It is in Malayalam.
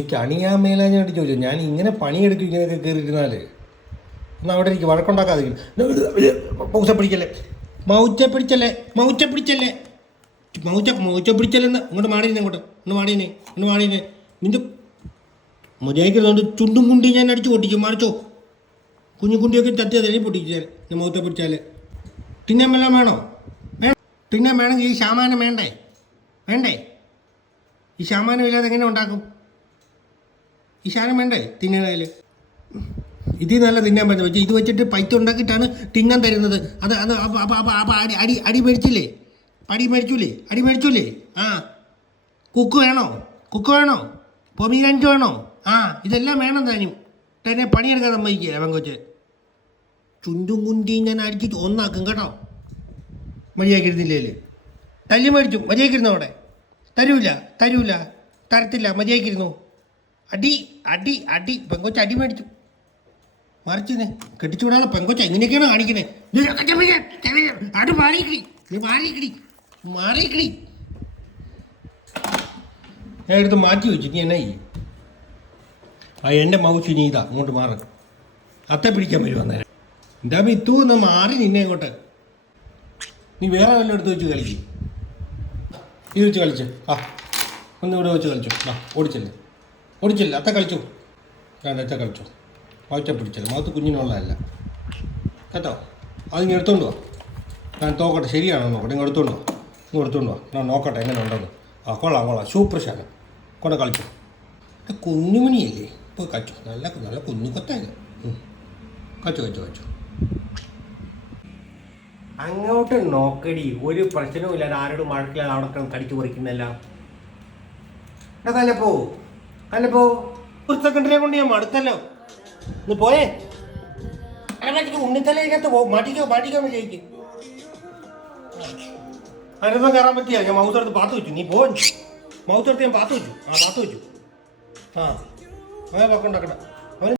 എനിക്ക് അണിയാൻ മേലാഞ്ഞായിട്ട് ചോദിച്ചു ഞാൻ ഇങ്ങനെ പണിയെടുക്കും ഇങ്ങനെയൊക്കെ കയറിയിരുന്നാൽ? എന്നാൽ അവിടെ എനിക്ക് വഴക്കുണ്ടാക്കാതെ മൗച്ച പിടിക്കല്ലേ? മൗച്ച പിടിച്ചല്ലേ? മൗച്ച പിടിച്ചല്ലേ? മൗച്ച മൗച്ച പിടിച്ചല്ലെന്ന് ഇങ്ങോട്ട് മാടിയുന്നേ ഇങ്ങോട്ട്? ഒന്ന് മാടിയനെ ഒന്ന് മാടിയനെ നിന്റെ മര്യാദയ്ക്കുള്ളതുകൊണ്ട് ചുണ്ടും കുണ്ടി ഞാൻ അടിച്ചു പൊട്ടിക്കും മറിച്ചോ? കുഞ്ഞു കുണ്ടിയൊക്കെ തട്ടി അതേ പൊട്ടിക്കാൻ ഞാൻ മൗത്ത പിടിച്ചാൽ തിന്നാൻ വല്ലതും വേണോ? വേണം. തിന്നാൻ വേണമെങ്കിൽ ഈ ശാമാനം വേണ്ടേ? വേണ്ടേ? ഈ ശാമാനം ഇല്ലാതെ എങ്ങനെ ഉണ്ടാക്കും? ഈ ശാനം വേണ്ടേ? തിന്നണേൽ ഇത് നല്ല തിന്നാൻ പറ്റും. പക്ഷേ ഇത് വെച്ചിട്ട് പൈത്ത ഉണ്ടാക്കിയിട്ടാണ് തിന്നാൻ തരുന്നത്. അത് അത് അടി അടി അടി മേടിച്ചില്ലേ? അടി മേടിച്ചൂലേ? അടി മേടിച്ചൂലേ? ആ. കുക്ക് വേണോ? കുക്ക് വേണോ? പൊമീരന്റ് വേണോ? ആ ഇതെല്ലാം വേണം താനും. തന്നെ പണിയെടുക്കാൻ സമ്മതിക്കുക അവൻ കൊച്ച്? ചുണ്ടും കുണ്ടിയും ഞാൻ അടിച്ചിട്ട് ഒന്നാക്കും കേട്ടോ. മര്യാദക്കിരുന്നില്ലേ തല്ലി മേടിച്ചു. മര്യാദക്കിരുന്നോ അവിടെ? തരൂല തരൂല. തരത്തില്ല. മര്യാദക്കിരുന്നു അടി അടി അടി. പെങ്കൊച്ച അടി മേടിച്ചു. മറിച്ചിനെ കെട്ടിച്ചുവിടാനുള്ള പെങ്കൊച്ച എങ്ങനെയൊക്കെയാണ് മാറിക്കിടി മാറിക്കിടി ഞാൻ എടുത്ത് മാറ്റി വെച്ചു. നീ എന്നാ ആ എന്റെ മൗച്ചു നീ ഇതാ അങ്ങോട്ട് മാറ. അത്ത പിടിക്കാൻ വരും അന്നേരം. എന്താ മിത്തു ഒന്ന് മാറി നിന്നെ ഇങ്ങോട്ട്. നീ വേറെ വല്ലതും എടുത്ത് വെച്ച് കളിക്കും. ഇത് വെച്ച് കളിച്ചു. ആ ഒന്ന് ഇവിടെ വെച്ച് കളിച്ചു. ആ ഓടിച്ചല്ലേ. ഓടിച്ചല്ലേ അത്ത കളിച്ചു. വേണ്ട അത്ത കളിച്ചു. മാറ്റ പിടിച്ചില്ല മാത്ത് കുഞ്ഞിനുള്ളതല്ല. കേട്ടോ? അത് ഇങ്ങനെ എടുത്തോണ്ട് വാ. ഞാൻ നോക്കട്ടെ. ശരിയാണോ നോക്കട്ടെ. ഇങ്ങ് എടുത്തോണ്ട് വാ. ഇങ്ങ് എടുത്തോണ്ട് വാ. ഞാൻ നോക്കട്ടെ എങ്ങനെ ഉണ്ടെന്ന് ആ കൊള്ളാം കൊള്ളാം. സൂപ്പർ ശാലം കൊണ്ട് കളിച്ചു. കുഞ്ഞുമണിയല്ലേ? ഇപ്പോൾ കളിച്ചു. നല്ല നല്ല കുഞ്ഞു കച്ചു കളിച്ചു കളിച്ചു അങ്ങോട്ട് നോക്കടി. ഒരു പ്രശ്നവും ഇല്ലാതെ ആരോടും വഴക്കില്ലാതെ അവിടെ കടിച്ചു പറിക്കുന്നല്ല കല്ലപ്പോ കല്ലപ്പോ ഒരു സെക്കൻഡറിയെ കൊണ്ട് ഞാൻ മടുത്തല്ലോ. ഒന്ന് പോയേ. ഉണ്ണിത്തലയിനകത്ത് പോകും മടിക്കോ മടിക്കോ വിജയിക്ക് അതിനൊന്നും കയറാൻ പറ്റിയ? ഞാൻ മൗത്ത് എടുത്ത് പാത്ത് വെച്ചു. നീ പോ. മൗത്ത് എടുത്ത് ഞാൻ പാത്ത് വെച്ചു. ആ പാത്ത് വെച്ചു. ആ. അങ്ങനെ പക്കണ്ടാക്കണ്ട